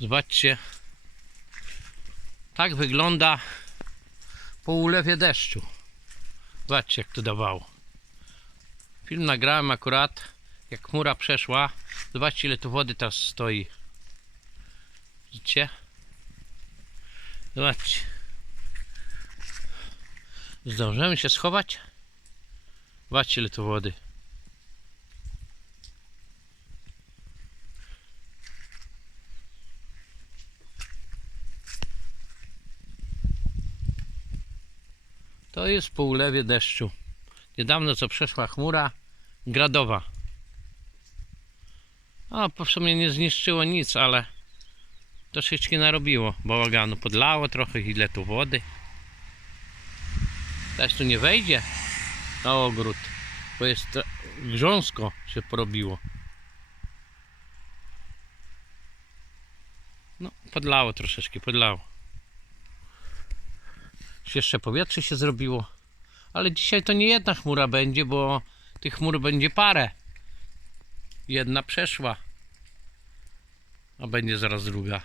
Zobaczcie. Tak wygląda po ulewie deszczu. Zobaczcie jak to dawało. Film nagrałem akurat jak chmura przeszła. Zobaczcie ile tu wody teraz stoi. Widzicie? Zobaczcie. Zdążymy się schować? Zobaczcie ile tu wody. To jest po ulewie deszczu. Niedawno co przeszła chmura gradowa. A po sumie nie zniszczyło nic, ale troszeczkę narobiło bałaganu. Podlało trochę, ile tu wody. Teraz tu nie wejdzie na ogród, bo jest grząsko się porobiło. No, podlało troszeczkę, podlało. Jeszcze powietrze się zrobiło. Ale dzisiaj to nie jedna chmura będzie, bo tych chmur będzie parę. Jedna przeszła. A będzie zaraz druga.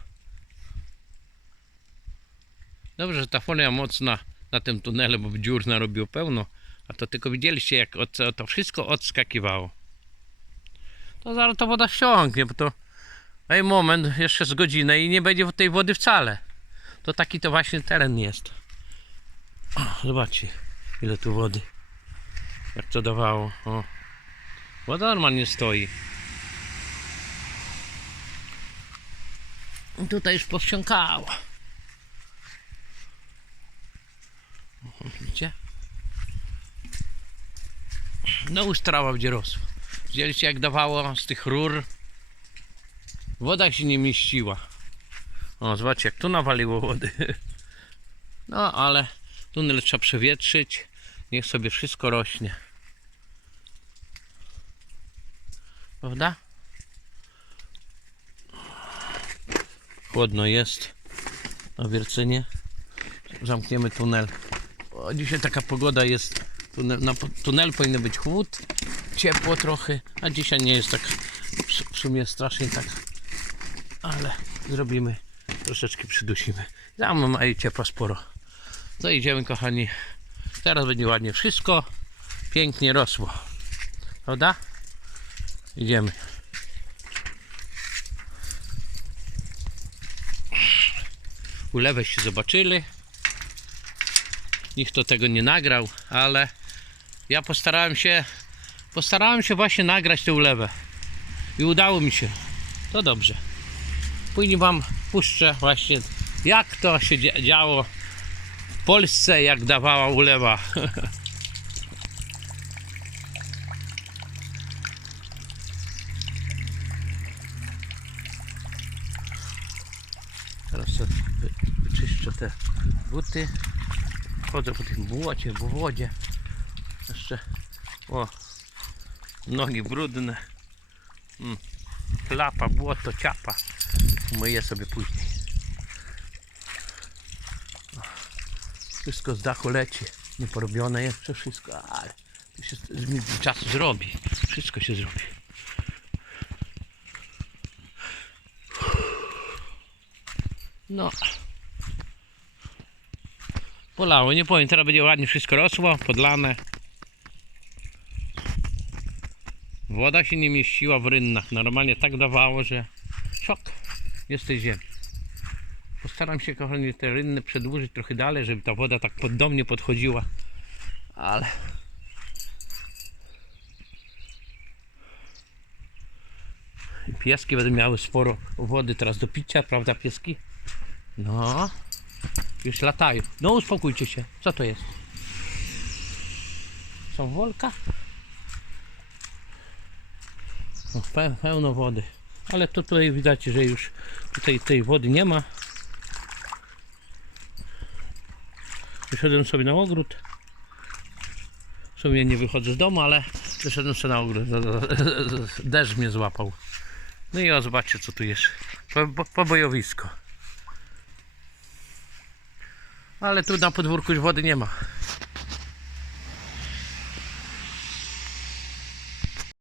Dobrze, że ta folia mocna na tym tunelu, bo dziur narobiło pełno. A to tylko widzieliście, jak to wszystko odskakiwało. To zaraz ta woda ściągnie, bo to ej moment, jeszcze z godzinę i nie będzie tej wody wcale. To taki to właśnie teren jest. O, zobaczcie, ile tu wody. Jak to dawało. O. Woda normalnie stoi. I Tutaj już powściąkało. O, Widzicie? No już trawa będzie rosła. Widzieliście jak dawało z tych rur? Woda się nie mieściła. O, zobaczcie jak tu nawaliło wody. No ale tunel trzeba przewietrzyć. Niech sobie wszystko rośnie. Prawda? Chłodno jest na Wiercynie. Zamkniemy tunel. O, dzisiaj taka pogoda jest. Tunel, na tunel powinien być chłód, ciepło trochę, a dzisiaj nie jest tak w, sumie strasznie tak, ale zrobimy, troszeczkę przydusimy. Tam mają ciepła sporo. To idziemy kochani. Teraz będzie ładnie wszystko. Pięknie rosło. Prawda? Idziemy. Ulewę się zobaczyli. Nikt to tego nie nagrał, ale ja postarałem się postarałem się właśnie nagrać tę ulewę. I udało mi się. To dobrze. Później wam puszczę właśnie jak to się dzia- działo Polsce, jak dawała ulewa. Teraz wyczyszczę te buty. Chodzę po tym błocie, po wodzie. Jeszcze o nogi brudne. Mm. Klapa, błoto, ciapa. Myję sobie później. Wszystko z dachu leci. Nieporobione jeszcze wszystko, ale to się z czasu zrobi. Wszystko się zrobi. No. Polało, nie powiem, teraz będzie ładnie wszystko rosło, podlane. Woda się nie mieściła w rynnach. Normalnie tak dawało, że szok jest tej ziemi. Postaram się, kochani, te rynny przedłużyć trochę dalej, żeby ta woda tak pod dom nie podchodziła. Ale... Pieski będą miały sporo wody teraz do picia, prawda pieski? No. Już latają. No uspokójcie się. Co to jest? Są wolka? No, pe pełno wody. Ale to tutaj widać, że już tutaj tej wody nie ma. Wyszedłem sobie na ogród. W sumie nie wychodzę z domu, ale wyszedłem sobie na ogród. Deszcz mnie złapał. No i o, zobaczcie co tu jest. Po, po, pobojowisko. Ale tu na podwórku już wody nie ma.